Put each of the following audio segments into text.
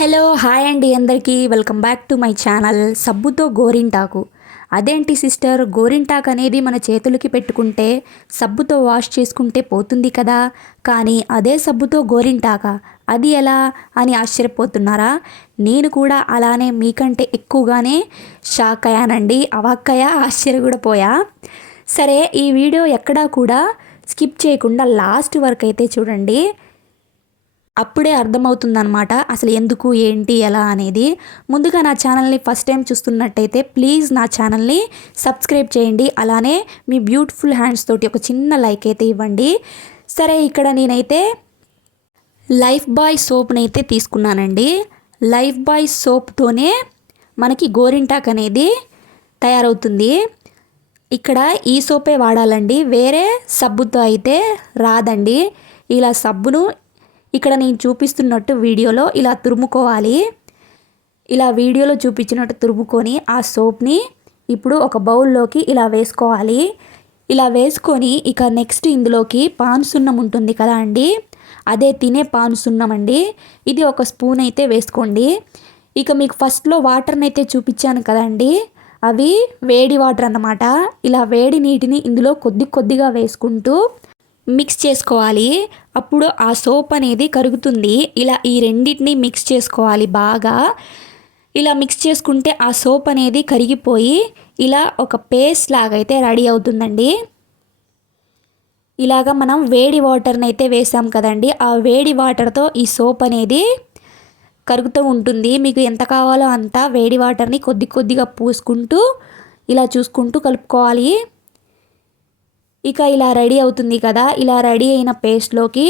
Hello hi అండి అందరికీ welcome back to my channel. సబ్బుతో గోరింటాకు. అదేంటి సిస్టర్, గోరింటాకు అనేది మన చేతులకి పెట్టుకుంటే సబ్బుతో వాష్ చేసుకుంటే పోతుంది కదా, కానీ అదే సబ్బుతో గోరింటాక అది ఎలా అని ఆశ్చర్యపోతున్నారా? నేను కూడా అలానే మీకంటే ఎక్కువగానే షాక్ అయ్యానండి. అవాక్కయ్యా, ఆశ్చర్య కూడా పోయా. సరే, ఈ వీడియో ఎక్కడా కూడా స్కిప్ చేయకుండా లాస్ట్ వరకు అయితే చూడండి. అప్పుడే అర్థమవుతుందనమాట అసలు ఎందుకు, ఏంటి, ఎలా అనేది. ముందుగా నా ఛానల్ని ఫస్ట్ టైం చూస్తున్నట్టయితే ప్లీజ్ నా ఛానల్ని సబ్స్క్రైబ్ చేయండి. అలానే మీ బ్యూటిఫుల్ హ్యాండ్స్ తోటి ఒక చిన్న లైక్ అయితే ఇవ్వండి. సరే, ఇక్కడ నేనైతే లైఫ్ బాయ్ సోప్ని అయితే తీసుకున్నానండి. లైఫ్ బాయ్ సోప్తోనే మనకి గోరింటాక్ అనేది తయారవుతుంది. ఇక్కడ ఈ సోపే వాడాలండి, వేరే సబ్బుతో అయితే రాదండి. ఇలా సబ్బును ఇక్కడ నేను చూపిస్తున్నట్టు వీడియోలో ఇలా తురుముకోవాలి. ఇలా వీడియోలో చూపించినట్టు తురుముకొని ఆ సోప్ని ఇప్పుడు ఒక బౌల్లోకి ఇలా వేసుకోవాలి. ఇలా వేసుకొని ఇక నెక్స్ట్ ఇందులోకి పాన్ సున్నం ఉంటుంది కదా అండి, అదే తినే పాన్ సున్నం అండి. ఇది ఒక స్పూన్ అయితే వేసుకోండి. ఇక మీకు ఫస్ట్లో వాటర్ని అయితే చూపించాను కదండి, అవి వేడి వాటర్ అన్నమాట. ఇలా వేడి నీటిని ఇందులో కొద్ది కొద్దిగా వేసుకుంటూ మిక్స్ చేసుకోవాలి. అప్పుడు ఆ సోప్ అనేది కరుగుతుంది. ఇలా ఈ రెండింటిని మిక్స్ చేసుకోవాలి బాగా. ఇలా మిక్స్ చేసుకుంటే ఆ సోప్ అనేది కరిగిపోయి ఇలా ఒక పేస్ట్ లాగా అయితే రెడీ అవుతుందండి. ఇలాగ మనం వేడి వాటర్ని అయితే వేసాం కదండి, ఆ వేడి వాటర్తో ఈ సోప్ అనేది కరుగుతూ ఉంటుంది. మీకు ఎంత కావాలో అంత వేడి వాటర్ని కొద్ది కొద్దిగా పూసుకుంటూ ఇలా చూసుకుంటూ కలుపుకోవాలి. ఇక ఇలా రెడీ అవుతుంది కదా. ఇలా రెడీ అయిన పేస్ట్లోకి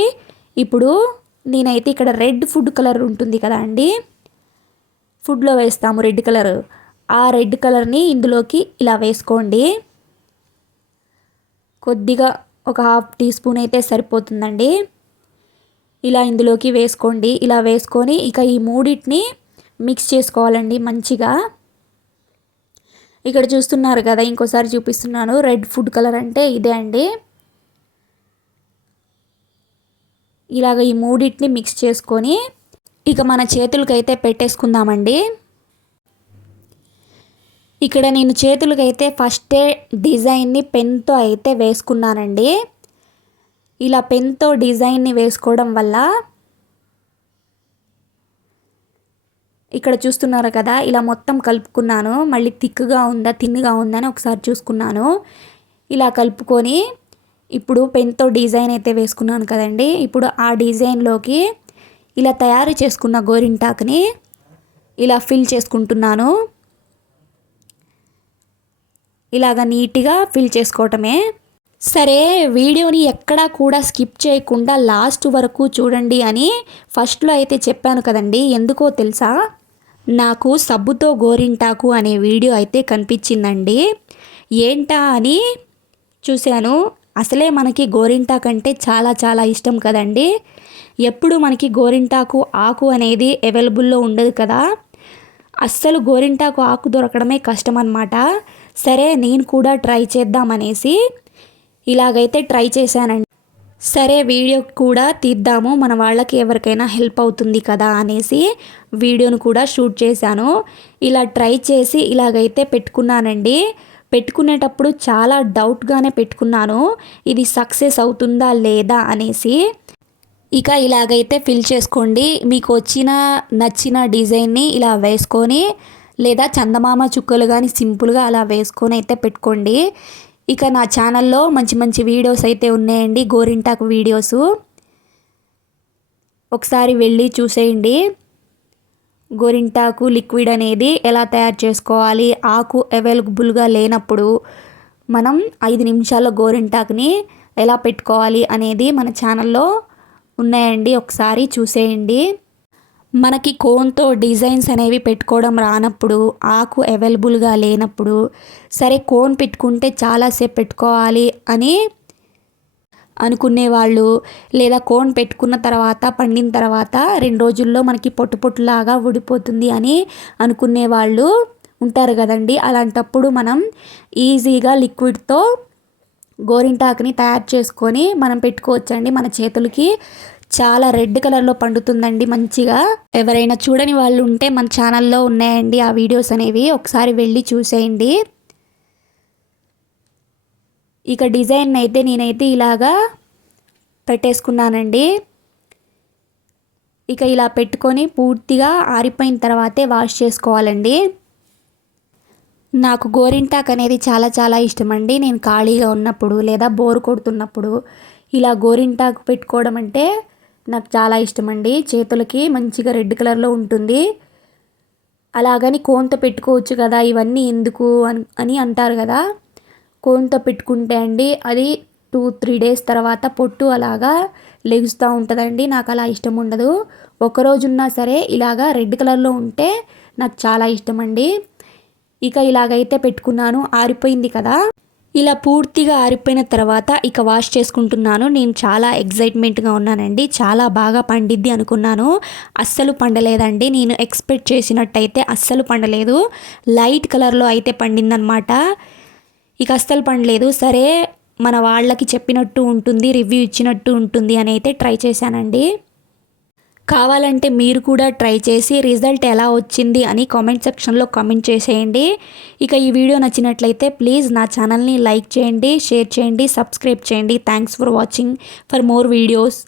ఇప్పుడు నేనైతే ఇక్కడ రెడ్ ఫుడ్ కలర్ ఉంటుంది కదా అండి, ఫుడ్లో వేస్తాము రెడ్ కలర్, ఆ రెడ్ కలర్ని ఇందులోకి ఇలా వేసుకోండి. కొద్దిగా ఒక 1/2 టీ స్పూన్ అయితే సరిపోతుందండి. ఇలా ఇందులోకి వేసుకోండి. ఇలా వేసుకొని ఇక ఈ మూడింటిని మిక్స్ చేసుకోవాలండి మంచిగా. ఇక్కడ చూస్తున్నారు కదా, ఇంకోసారి చూపిస్తున్నాను. రెడ్ ఫుడ్ కలర్ అంటే ఇదే అండి. ఇలాగ ఈ మూడింటిని మిక్స్ చేసుకొని ఇక మన చేతులకైతే పెట్టేసుకుందామండి. ఇక్కడ నేను చేతులకైతే ఫస్టే డిజైన్ని పెన్తో అయితే వేసుకున్నానండి. ఇలా పెన్తో డిజైన్ని వేసుకోవడం వల్ల ఇక్కడ చూస్తున్నారు కదా, ఇలా మొత్తం కలుపుకున్నాను. మళ్ళీ థిక్గా ఉందా థిన్గా ఉందా అని ఒకసారి చూసుకున్నాను. ఇలా కలుపుకొని ఇప్పుడు పెన్తో డిజైన్ అయితే వేసుకున్నాను కదండి. ఇప్పుడు ఆ డిజైన్లోకి ఇలా తయారు చేసుకున్న గోరింటాకుని ఇలా ఫిల్ చేసుకుంటున్నాను. ఇలాగ నీట్గా ఫిల్ చేసుకోవటమే. సరే, వీడియోని ఎక్కడా కూడా స్కిప్ చేయకుండా లాస్ట్ వరకు చూడండి అని ఫస్ట్లో అయితే చెప్పాను కదండి. ఎందుకో తెలుసా, నాకు సబ్బుతో గోరింటాకు అనే వీడియో అయితే కనిపించిందండి. ఏంటా అని చూశాను. అసలే మనకి గోరింటాకు అంటే చాలా చాలా ఇష్టం కదండి. ఎప్పుడు మనకి గోరింటాకు ఆకు అనేది అవైలబుల్లో ఉండదు కదా, అస్సలు గోరింటాకు ఆకు దొరకడమే కష్టం అన్నమాట. సరే, నేను కూడా ట్రై చేద్దామనేసి ఇలాగైతే ట్రై చేశానండి. సరే, వీడియో కూడా తీద్దాము, మన వాళ్ళకి ఎవరికైనా హెల్ప్ అవుతుంది కదా అనేసి వీడియోను కూడా షూట్ చేశాను. ఇలా ట్రై చేసి ఇలాగైతే పెట్టుకున్నానండి. పెట్టుకునేటప్పుడు చాలా డౌట్గానే పెట్టుకున్నాను, ఇది సక్సెస్ అవుతుందా లేదా అనేసి. ఇక ఇలాగైతే ఫిల్ చేసుకోండి. మీకు నచ్చిన డిజైన్ని ఇలా వేసుకొని, లేదా చందమామ చుక్కలు కానీ సింపుల్గా అలా వేసుకొని అయితే పెట్టుకోండి. ఇక నా ఛానల్లో మంచి మంచి వీడియోస్ అయితే ఉన్నాయండి, గోరింటాకు వీడియోస్. ఒకసారి వెళ్ళి చూసేయండి. గోరింటాకు లిక్విడ్ అనేది ఎలా తయారు చేసుకోవాలి, ఆకు అవైలబుల్గా లేనప్పుడు మనం 5 నిమిషాల్లో గోరింటాకుని ఎలా పెట్టుకోవాలి అనేది మన ఛానల్లో ఉన్నాయండి, ఒకసారి చూసేయండి. మనకి కోన్తో డిజైన్స్ అనేవి పెట్టుకోవడం రానప్పుడు, ఆకు అవైలబుల్గా లేనప్పుడు, సరే కోన్ పెట్టుకుంటే చాలాసేపు పెట్టుకోవాలి అని అనుకునేవాళ్ళు, లేదా కోన్ పెట్టుకున్న తర్వాత పండిన తర్వాత 2 రోజుల్లో మనకి పొట్టు పొట్టులాగా ఊడిపోతుంది అని అనుకునేవాళ్ళు ఉంటారు కదండి. అలాంటప్పుడు మనం ఈజీగా లిక్విడ్తో గోరింటాకుని తయారు చేసుకొని మనం పెట్టుకోవచ్చండి మన చేతులకి. చాలా రెడ్ కలర్లో పండుతుందండి మంచిగా. ఎవరైనా చూడని వాళ్ళు ఉంటే మన ఛానల్లో ఉన్నాయండి ఆ వీడియోస్ అనేవి, ఒకసారి వెళ్ళి చూసేయండి. ఇక డిజైన్ అయితే నేనైతే ఇలాగా పెట్టేసుకున్నానండి. ఇక ఇలా పెట్టుకొని పూర్తిగా ఆరిపోయిన తర్వాతే వాష్ చేసుకోవాలండి. నాకు గోరింటాకు అనేది చాలా చాలా ఇష్టం అండి. నేను ఖాళీగా ఉన్నప్పుడు లేదా బోర్ కొడుతున్నప్పుడు ఇలా గోరింటాకు పెట్టుకోవడం అంటే నాకు చాలా ఇష్టం అండి. చేతులకి మంచిగా రెడ్ కలర్లో ఉంటుంది. అలాగని కోన్తో పెట్టుకోవచ్చు కదా, ఇవన్నీ ఎందుకు అని అంటారు కదా. కోన్తో పెట్టుకుంటే అండి అది 2-3 డేస్ తర్వాత పొట్టు అలాగా లెగుస్తూ ఉంటుందండి. నాకు అలా ఇష్టం ఉండదు. ఒకరోజున్నా సరే ఇలాగా రెడ్ కలర్లో ఉంటే నాకు చాలా ఇష్టం అండి. ఇక ఇలాగైతే పెట్టుకున్నాను, ఆరిపోయింది కదా. ఇలా పూర్తిగా ఆరిపోయిన తర్వాత ఇక వాష్ చేసుకుంటున్నాను. నేను చాలా ఎక్సైట్మెంట్గా ఉన్నానండి. చాలా బాగా పండిద్ది అనుకున్నాను, అస్సలు పండలేదండి. నేను ఎక్స్పెక్ట్ చేసినట్టయితే అస్సలు పండలేదు. లైట్ కలర్లో అయితే పండిందనమాట. ఇక అస్సలు పండలేదు. సరే మన వాళ్ళకి చెప్పినట్టు ఉంటుంది, రివ్యూ ఇచ్చినట్టు ఉంటుంది అని అయితే ట్రై చేశానండి. కావాలంటే మీరు కూడా ట్రై చేసి రిజల్ట్ ఎలా వచ్చింది అని కామెంట్ సెక్షన్లో కామెంట్ చేసేయండి. ఇక ఈ వీడియో నచ్చినట్లయితే ప్లీజ్ నా ఛానల్ని లైక్ చేయండి, షేర్ చేయండి, సబ్స్క్రైబ్ చేయండి. Thanks for watching for more videos.